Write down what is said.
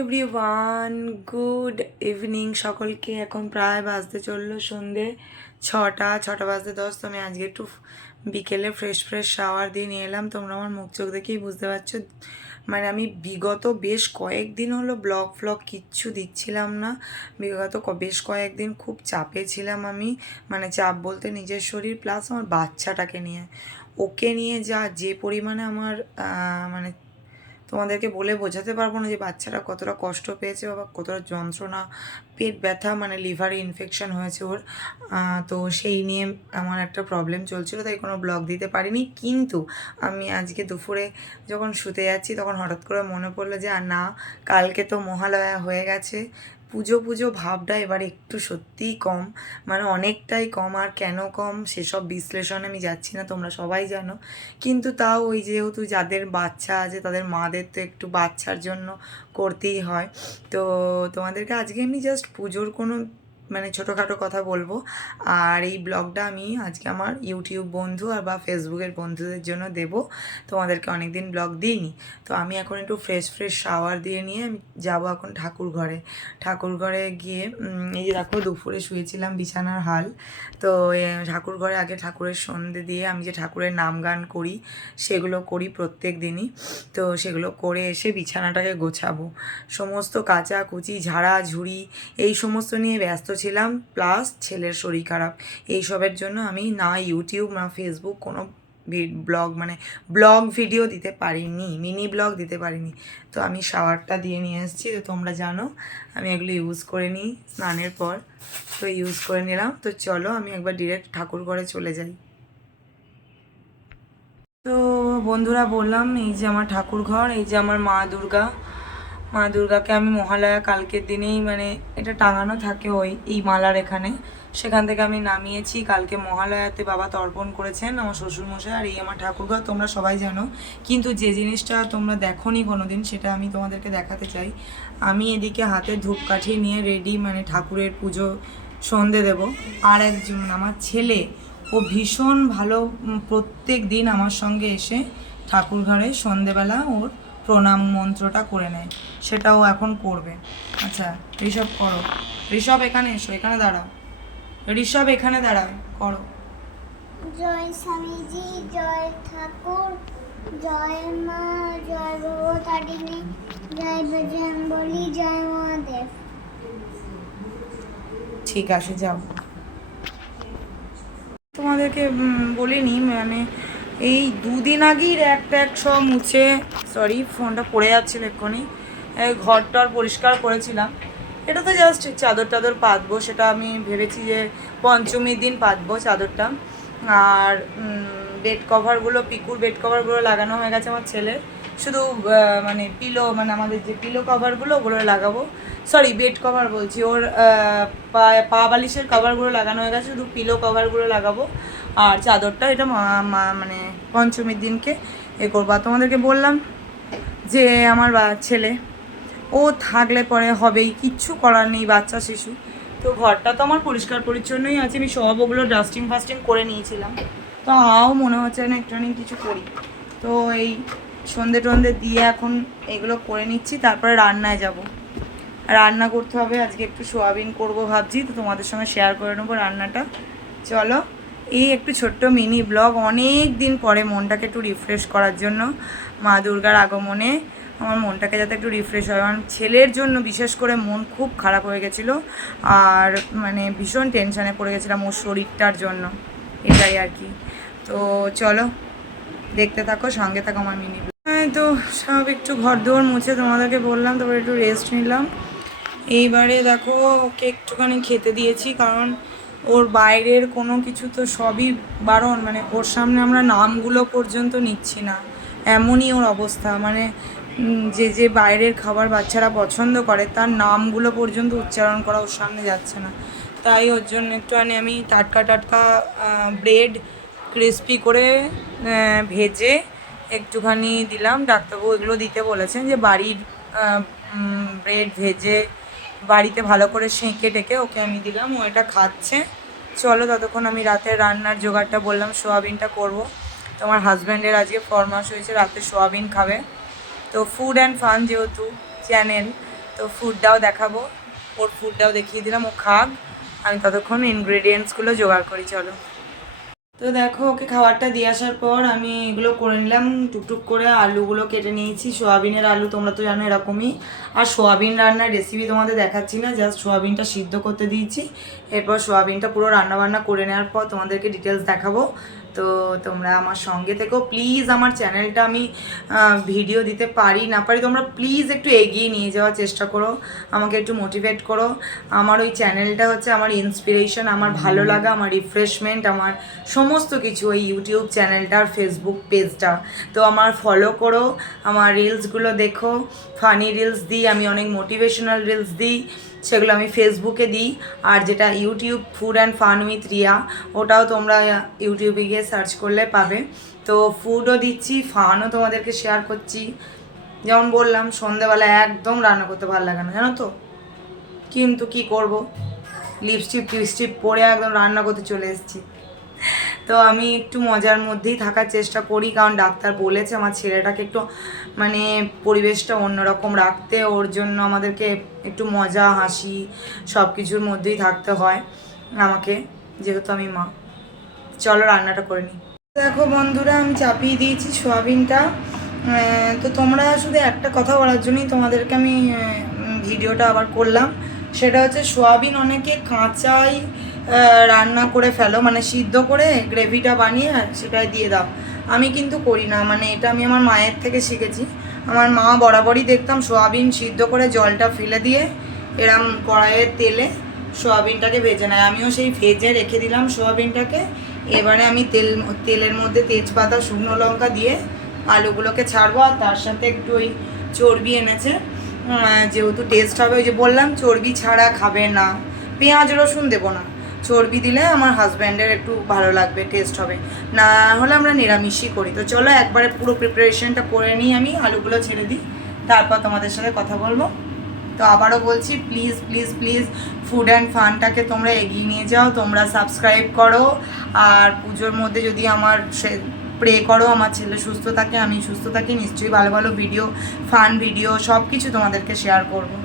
Everyone, good evening সকলকে। এখন প্রায় বাজতে চললো সন্ধে ছটা বাজতে 10। তো আমি আজকে একটু বিকেলে ফ্রেশ শাওয়ার দিয়ে নিয়ে এলাম। তোমরা আমার মুখ চোখ দেখেই বুঝতে পারছো, মানে আমি বিগত বেশ কয়েকদিন হলো ব্লগ কিচ্ছু দিচ্ছিলাম না। বিগত বেশ কয়েকদিন খুব চাপে ছিলাম আমি, মানে চাপ বলতে নিজের শরীর প্লাস আমার বাচ্চাটাকে নিয়ে, ওকে নিয়ে যে পরিমাণে আমার মানে তোমাদেরকে বলে বোঝাতে পারবো না যে বাচ্চারা কতটা কষ্ট পেয়েছে বা কতটা যন্ত্রণা, পেট ব্যথা, মানে লিভারে ইনফেকশন হয়েছে ওর। তো সেই নিয়ে আমার একটা প্রবলেম চলছিল, তাই কোনো ব্লগ দিতে পারিনি। কিন্তু আমি আজকে দুপুরে যখন শুতে যাচ্ছি তখন হঠাৎ করে মনে পড়লো যে না, কালকে তো মহালয়া হয়ে গেছে, পুজো ভাবটা এবার একটু সত্যিই কম, মানে অনেকটাই কম। আর কেন কম সেসব বিশ্লেষণে আমি যাচ্ছি না, তোমরা সবাই জানো। কিন্তু তাও ওই যেহেতু যাদের বাচ্চা আছে তাদের মাদের তো একটু বাচ্চার জন্য করতেই হয়। তো তোমাদেরকে আজকে আমি জাস্ট পুজোর কোনো মানে ছোটোখাটো কথা বলবো। আর এই ব্লগটা আমি আজকে আমার ইউটিউব বন্ধু আর বা ফেসবুকের বন্ধুদের জন্য দেব। তোমাদেরকে অনেক দিন ব্লগ দিইনি। তো আমি এখন একটু ফ্রেশ শাওয়ার দিয়ে নিয়ে আমি যাবো এখন ঠাকুর ঘরে গিয়ে এই যে দেখো দুপুরে শুয়েছিলাম বিছানার হাল। তো ঠাকুর ঘরে আগে ঠাকুরের সন্ধে দিয়ে আমি যে ঠাকুরের নাম গান করি সেগুলো করি প্রত্যেক দিনই। তো সেগুলো করে এসে বিছানাটাকে গোছাবো, সমস্ত কাচাকুচি ঝাড়াঝুড়ি এই সমস্ত নিয়ে ব্যস্ত ছিলাম। প্লাস ছেলের শরীর খারাপ, এইসবের জন্য আমি না ইউটিউব না ফেসবুক কোনো ব্লগ ভিডিও দিতে পারিনি, মিনি ব্লগ দিতে পারিনি। তো আমি শাওয়ারটা দিয়ে নিয়ে এসেছি, তো তোমরা জানো আমি এগুলো ইউজ করে নিই স্নানের পর। তো ইউজ করে নিলাম। তো চলো আমি একবার ডিরেক্ট ঠাকুর ঘরে চলে যাই। তো বন্ধুরা বললাম, এই যে আমার ঠাকুর ঘর, এই যে আমার মা দুর্গাকে আমি মহালয়া কালকের দিনেই, মানে এটা টাঙানো থাকে ওই এই মালার এখানে, সেখান থেকে আমি নামিয়েছি। কালকে মহালয়াতে বাবা তর্পণ করেছেন আমার শ্বশুরমশাই। আর এই আমার ঠাকুরঘর তোমরা সবাই জানো, কিন্তু যে জিনিসটা তোমরা দেখোনি কোনো দিন সেটা আমি তোমাদেরকে দেখাতে চাই। আমি এদিকে হাতে ধূপকাঠি নিয়ে রেডি, মানে ঠাকুরের পুজো সন্ধে দেব। আর একজন আমার ছেলে, ও ভীষণ ভালো, প্রত্যেক দিন আমার সঙ্গে এসে ঠাকুর ঘরে সন্ধেবেলা ওর প্রণাম মন্ত্রটা করে নেয়, সেটাও এখন করবে। আচ্ছা ঋষভ করো, ঋষভ এখানে এসো, এখানে দাঁড়াও, ঋষভ এখানে দাঁড়াও, করো। জয় স্বামীজি, জয় ঠাকুর, জয় মা, জয় ভগবতারিণী, জয় বজরংবলী, জয় মহাদেব। ঠিক আছে যাও। তোমাদেরকে বলিনি, মানে এই দুদিন আগেই এক সব মুছে, সরি ফোনটা পড়ে যাচ্ছিল এক্ষুনি, ঘরটার পরিষ্কার করেছিলাম। এটা তো জাস্ট চাদর পাতবো, সেটা আমি ভেবেছি যে পঞ্চমীর দিন পাতবো চাদরটা। আর বেড কভারগুলো, পিকুর বেড কভারগুলো লাগানো হয়ে গেছে আমার ছেলের, শুধু মানে মানে আমাদের যে পিলো কভারগুলো ওগুলো লাগাবো। সরি বেড কভার বলছি, ওর পা বালিশের কভারগুলো লাগানো হয়ে গেছে, শুধু পিলো কভারগুলো লাগাবো। আর চাদরটা এটা মানে পঞ্চমীর দিনকে করবো। আর তোমাদেরকে বললাম যে আমার ছেলে ও থাকলে পরে হবেই, কিচ্ছু করার নেই, বাচ্চা শিশু। তো ঘরটা তো আমার পরিষ্কার পরিচ্ছন্নই আছে, আমি সব ওগুলো ডাস্টিং ফাস্টিং করে নিয়েছিলাম। তো মনে হচ্ছে না একটুখানি কিছু করি। তো এই সন্ধে দিয়ে এখন এগুলো করে নিচ্ছি, তারপরে রান্নায় যাব। রান্না করতে হবে আজকে, একটু সোয়াবিন করবো ভাবছি, তো তোমাদের সঙ্গে শেয়ার করে নেবো রান্নাটা। চলো, এই একটু ছোট্ট মিনি ব্লগ, অনেক দিন পরে মনটাকে একটু রিফ্রেশ করার জন্য, মা দুর্গার আগমনে আমার মনটাকে যাতে একটু রিফ্রেশ হয়। কারণ ছেলের জন্য বিশেষ করে মন খুব খারাপ হয়ে গেছিলো, আর মানে ভীষণ টেনশানে পড়ে গেছিলাম ওর শরীরটার জন্য, এটাই আর কি। তো চলো দেখতে থাকো, সঙ্গে থাকো আমার মিনি ব্লগ। তো সব একটু ঘর দুয়ার মুছে তোমাদেরকে বললাম, তারপরে একটু রেস্ট নিলাম। এইবারে দেখো ওকে একটুখানি খেতে দিয়েছি, কারণ ওর বাইরের কোনো কিছু তো সবই বারণ, মানে ওর সামনে আমরা নামগুলো পর্যন্ত নিচ্ছি না, এমনই ওর অবস্থা। মানে যে বাইরের খাবার বাচ্চারা পছন্দ করে তার নামগুলো পর্যন্ত উচ্চারণ করা ওর সামনে যাচ্ছে না। তাই ওর জন্য একটুখানি আমি টাটকা ব্রেড ক্রিস্পি করে ভেজে একটুখানি দিলাম। ডাক্তারবাবু এগুলো দিতে বলেছেন, যে বাড়ির ব্রেড ভেজে বাড়িতে ভালো করে সেঁকে টেকে ওকে আমি দিলাম, ও এটা খাচ্ছে। চলো ততক্ষণ আমি রাতের রান্নার জোগাড়টা বললাম, সোয়াবিনটা করব। তোমার হাজব্যান্ডের আজকে ফরমাস হয়েছে রাতে সোয়াবিন খাবে। তো ফুড অ্যান্ড ফান যেহেতু চ্যানেল, তো ফুডটাও দেখাবো, ওর ফুডটাও দেখিয়ে দিলাম, ও খাক, আমি ততক্ষণ ইনগ্রেডিয়েন্টসগুলো জোগাড় করি। চলো। তো দেখো, ওকে খাবারটা দিয়ে আসার পর আমি এগুলো করে নিলাম টুকটুক করে। আলুগুলো কেটে নিয়েছি, সোয়াবিনের আলু, তোমরা তো জানো এরকমই। আর সোয়াবিন রান্নার রেসিপি তোমাদের দেখাচ্ছি না, জাস্ট সোয়াবিনটা সিদ্ধ করতে দিয়েছি। এরপর সোয়াবিনটা পুরো রান্নাবান্না করে নেওয়ার পর তোমাদেরকে ডিটেলস দেখাবো। তো তোমরা আমার সঙ্গে থেকো প্লিজ। আমার চ্যানেলটা আমি ভিডিও দিতে পারি না পারি, তোমরা প্লিজ একটু এগিয়ে নিয়ে যাওয়ার চেষ্টা করো, আমাকে একটু মোটিভেট করো। আমার ওই চ্যানেলটা হচ্ছে আমার ইন্সপিরেশন, আমার ভালো লাগা, আমার রিফ্রেশমেন্ট, আমার সমস্ত কিছু ওই ইউটিউব চ্যানেলটার ফেসবুক পেজটা। তো আমার ফলো করো, আমার রিলসগুলো দেখো, ফানি রিলস দিই আমি, অনেক মোটিভেশনাল রিলস দিই, সেগুলো আমি ফেসবুকে দিই। আর যেটা YouTube food and fun with Riya, ওটাও তোমরা ইউটিউবে গিয়ে সার্চ করলে পাবে। তো ফুডও দিচ্ছি, ফানও তোমাদেরকে শেয়ার করছি। যেমন বললাম, সন্ধেবেলা একদম রান্না করতে ভালো লাগে না, জানো তো, কিন্তু কি করব, লিপস্টিপ পরে একদম রান্না করতে চলে এসেছি। তো আমি একটু মজার মধ্যেই থাকার চেষ্টা করি, কারণ ডাক্তার বলেছে আমার ছেলেটাকে একটু মানে পরিবেশটা অন্যরকম রাখতে, ওর জন্য আমাদেরকে একটু মজা হাসি সব কিছুর মধ্যেই থাকতে হয় আমাকে, যেহেতু আমি মা। চলো রান্নাটা করে নিই। দেখো বন্ধুরা, আমি চাপিয়ে দিয়েছি সোয়াবিনটা। তো তোমরা শুধু একটা কথা বলার জন্যই তোমাদেরকে আমি ভিডিওটা আবার করলাম, সেটা হচ্ছে সোয়াবিন অনেকে কাঁচাই রান্না করে ফেলো, মানে সিদ্ধ করে গ্রেভিটা বানিয়ে সেটাই দিয়ে দাও। আমি কিন্তু করি না, মানে এটা আমি আমার মায়ের থেকে শিখেছি। আমার মা বরাবরই দেখতাম সোয়াবিন সিদ্ধ করে জলটা ফেলে দিয়ে এরম কড়াইয়ের তেলে সোয়াবিনটাকে ভেজে নেয়। আমিও সেই ভেজে রেখে দিলাম সোয়াবিনটাকে। এবারে আমি তেলের মধ্যে তেজপাতা, শুকনো লঙ্কা দিয়ে আলুগুলোকে ছাড়বো, আর তার সাথে একটু ওই চর্বি এনেছে, যেহেতু টেস্ট হবে। ওই যে বললাম চর্বি ছাড়া খাবে না, পেঁয়াজ রসুন দেবো না, চর্বি দিলে আমার হাজব্যান্ডের একটু ভালো লাগবে, টেস্ট হবে। না হলে আমরা নিরামিষই করি। তো চলো একবারে পুরো প্রিপারেশনটা করে নিই, আমি আলুগুলো ছেড়ে দিই, তারপর তোমাদের সাথে কথা বলবো। তো আবারও বলছি, please please please food and ফানটাকে তোমরা এগিয়ে নিয়ে যাও, তোমরা সাবস্ক্রাইব করো। আর পুজোর মধ্যে যদি আমার প্রে করো আমার ছেলে সুস্থ থাকে, আমি সুস্থ থাকি, নিশ্চয়ই ভালো ভালো ভিডিও, ফান ভিডিও সব কিছু তোমাদেরকে শেয়ার করবো।